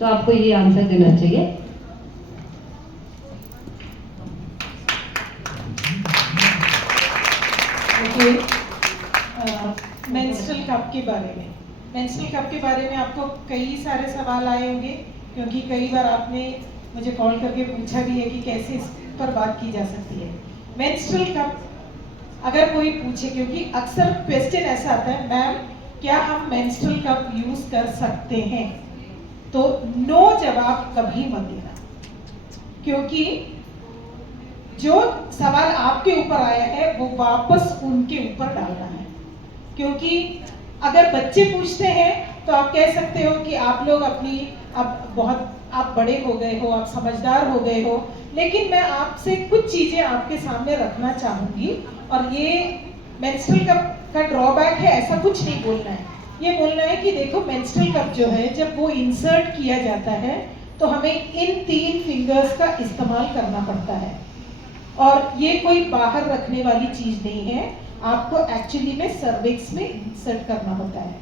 तो आपको ये आंसर देना चाहिए। मेंस्ट्रुअल कप के बारे में, मेंस्ट्रुअल कप के बारे में आपको कई सारे सवाल आए होंगे, क्योंकि कई बार आपने मुझे कॉल करके पूछा भी है कि कैसे इस पर बात की जा सकती है। मेंस्ट्रुअल कप अगर कोई पूछे, क्योंकि अक्सर क्वेश्चन ऐसा आता है, मैम क्या हम मेंस्ट्रुअल कप यूज कर सकते हैं? तो नो जवाब कभी मत देना, क्योंकि जो सवाल आपके ऊपर आया है वो वापस उनके ऊपर डालना है। क्योंकि अगर बच्चे पूछते हैं तो आप कह सकते हो कि आप लोग अपनी आप बड़े हो गए हो, आप समझदार हो गए हो, लेकिन मैं आपसे कुछ चीजें आपके सामने रखना चाहूंगी। और ये मेंस्ट्रुअल कप का ड्रॉबैक है, ऐसा कुछ नहीं बोलना है। ये बोलना है कि देखो मेंस्ट्रुअल कप जो है जब वो इंसर्ट किया जाता है तो हमें इन 3 फिंगर्स का इस्तेमाल करना पड़ता है, और ये कोई बाहर रखने वाली चीज नहीं है। आपको एक्चुअली में सर्विक्स में इंसर्ट करना होता है।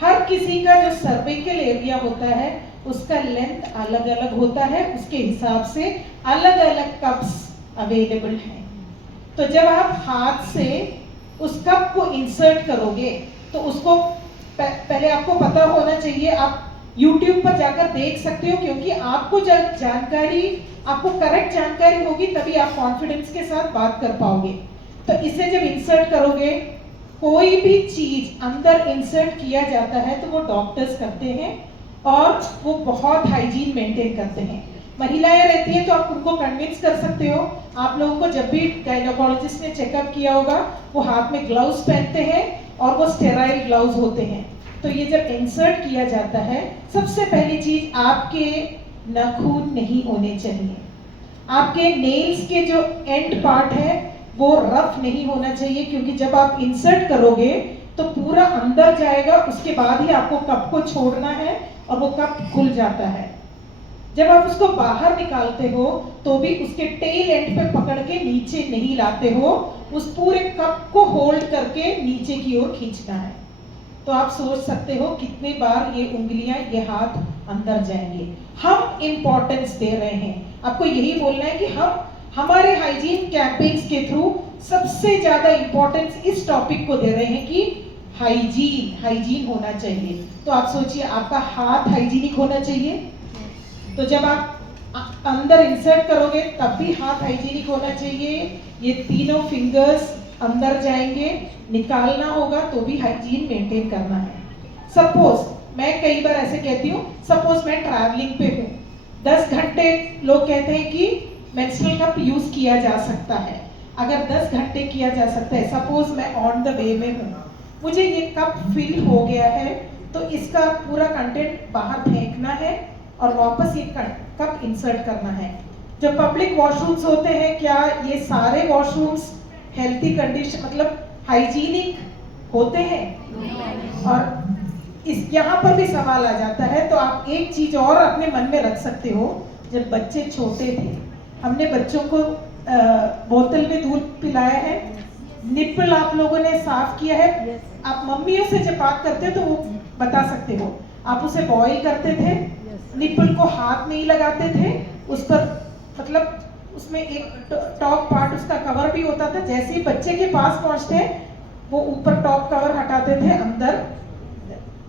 हर किसी का जो सर्विकल एरिया होता है उसका लेंथ अलग अलग होता है, उसके हिसाब से अलग अलग कप्स अवेलेबल हैं। तो जब आप हाथ से उस कप को इंसर्ट करोगे तो उसको पहले आपको पता होना चाहिए। आप YouTube पर जाकर देख सकते हो, क्योंकि आपको जब जानकारी, आपको करेक्ट जानकारी होगी तभी आप कॉन्फिडेंस के साथ बात कर पाओगे। तो इसे जब इंसर्ट करोगे, कोई भी चीज अंदर इंसर्ट किया जाता है तो वो डॉक्टर्स करते हैं और वो बहुत हाइजीन मेंटेन करते हैं। महिलाएं रहती हैं तो आप उनको कन्विंस कर सकते हो। आप लोगों को जब भी गायनोकोलॉजिस्ट ने चेकअप किया होगा, वो हाथ में ग्लव्स पहनते हैं और वो स्टेराइल ग्लव्स होते हैं। तो ये जब इंसर्ट किया जाता है, सबसे पहली चीज, आपके नाखून नहीं होने चाहिए। आपके नेल्स के जो एंड पार्ट है वो रफ नहीं होना चाहिए, क्योंकि जब आप इंसर्ट करोगे तो पूरा अंदर जाएगा, उसके बाद ही आपको कप को छोड़ना है और वो कप खुल जाता है। जब आप उसको बाहर निकालते हो तो भी उसके टेल एंड पे पकड़ के नीचे नहीं लाते हो, उस पूरे कप को होल्ड करके नीचे की ओर खींचना है। तो आप सोच सकते हो कितनी बार ये उंगलियां, ये हाथ अंदर जाएंगे। हम इंपॉर्टेंस दे रहे हैं, आपको यही बोलना है कि हम हमारे हाइजीन कैंपेन्स के थ्रू सबसे ज्यादा इंपॉर्टेंस इस टॉपिक को दे रहे हैं कि हाइजीन होना चाहिए। तो आप सोचिए, आपका हाथ हाइजीनिक होना चाहिए, तो जब आप अंदर इंसर्ट करोगे तब भी हाथ हाइजीनिक होना चाहिए। ये तीनों फिंगर्स अंदर जाएंगे, निकालना होगा तो भी हाइजीन मेंटेन करना है। सपोज मैं कई बार ऐसे कहती हूँ, सपोज मैं ट्रैवलिंग पे हूँ, 10 घंटे लोग कहते हैं कि मेंस्ट्रुअल कप यूज किया जा सकता है। अगर 10 घंटे किया जा सकता है, सपोज मैं ऑन द वे में हूँ, मुझे ये कप फिल हो गया है, तो इसका पूरा कंटेंट बाहर फेंकना है और वापस ये कप इंसर्ट करना है। जो पब्लिक वॉशरूम्स होते हैं, क्या ये सारे वॉशरूम्स हेल्थी कंडीशन, मतलब हाइजीनिक होते हैं? और इस यहाँ पर भी सवाल आ जाता है। तो आप एक चीज और अपने मन में रख सकते हो, जब बच्चे छोटे थे, हमने बच्चों को बोतल में दूध पिलाया है, निप्पल आप लोगों ने साफ किया है। आप मम्मियों से जब बात करते हो तो वो बता सकते हो, आप उसे बॉईल करते थे, निप्पल को हाथ नहीं लगाते थे, उस पर मतलब उसमें एक टॉप पार्ट उसका कवर भी होता था। जैसे ही बच्चे के पास पहुंचते वो ऊपर टॉप कवर हटाते थे अंदर,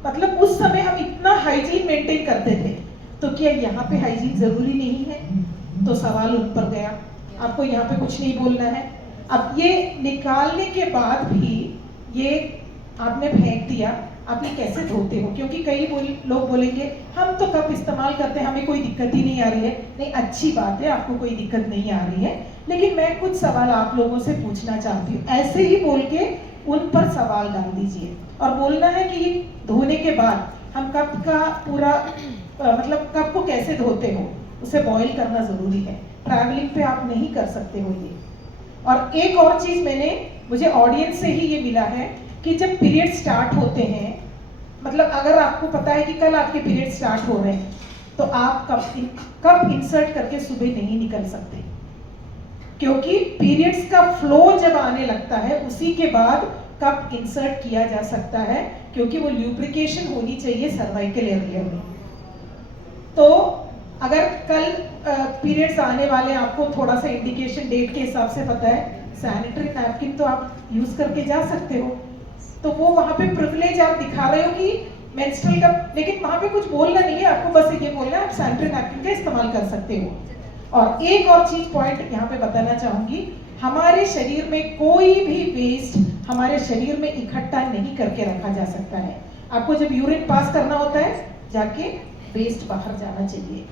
मतलब उस समय हम इतना हाइजीन मेंटेन करते थे। तो क्या यहाँ पे हाइजीन जरूरी नहीं है? तो सवाल उन पर गया, आपको यहाँ पे कुछ नहीं बोलना है। अब ये निकालने के बाद भी ये आपने फेंक दिया, आप ये कैसे धोते हो? क्योंकि कई लोग बोलेंगे हम तो कप इस्तेमाल करते हैं, हमें कोई दिक्कत ही नहीं आ रही है। नहीं, अच्छी बात है, आपको कोई दिक्कत नहीं आ रही है, लेकिन मैं कुछ सवाल आप लोगों से पूछना चाहती हूँ। ऐसे ही बोल के उन पर सवाल डाल दीजिए और बोलना है कि धोने के बाद हम कप का पूरा मतलब कप को कैसे धोते हो, उसे बॉईल करना जरूरी है। ट्रैवलिंग पे आप नहीं कर सकते हो ये। और एक और चीज मुझे ऑडियंस से ही ये मिला है कि जब पीरियड स्टार्ट होते हैं, मतलब अगर आपको पता है कि कल आपके पीरियड स्टार्ट हो रहे हैं, तो आप कप इंसर्ट करके सुबह नहीं निकल सकते, क्योंकि पीरियड्स का फ्लो जब आने लगता है उसी के बाद कप इंसर्ट किया जा सकता है, क्योंकि वो ल्यूब्रिकेशन होनी चाहिए सर्वाइकल एरिया में। तो अगर कल पीरियड्स आने वाले आपको थोड़ा सा इंडिकेशन डेट के हिसाब से पता है, सैनिटरी नैपकिन तो आप यूज करके जा सकते हो, तो वो वहां पे प्रिविलेज आप दिखा रहे हो कि मेंस्ट्रुअल कप, लेकिन वहां पे कुछ बोलना नहीं है आपको, बस ये बोलना है आप सैनिटरी नैपकिन का इस्तेमाल कर सकते हो। और एक और चीज पॉइंट यहाँ पे बताना चाहूंगी, हमारे शरीर में कोई भी वेस्ट हमारे शरीर में इकट्ठा नहीं करके रखा जा सकता है। आपको जब यूरिन पास करना होता है जाके वेस्ट बाहर जाना चाहिए।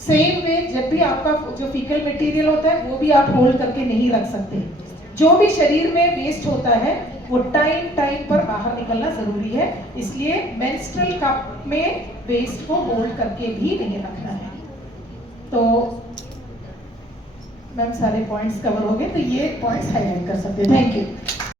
सेम वे जब भी आपका जो फीकल मटेरियल होता है वो भी आप होल्ड करके नहीं रख सकते। जो भी शरीर में वेस्ट होता है वो टाइम टाइम पर बाहर निकलना जरूरी है, इसलिए मेंस्ट्रुअल कप में वेस्ट को होल्ड करके भी नहीं रखना है। तो मैम सारे पॉइंट्स कवर हो गए, तो ये पॉइंट्स हाईलाइट कर सकते हैं। Thank you.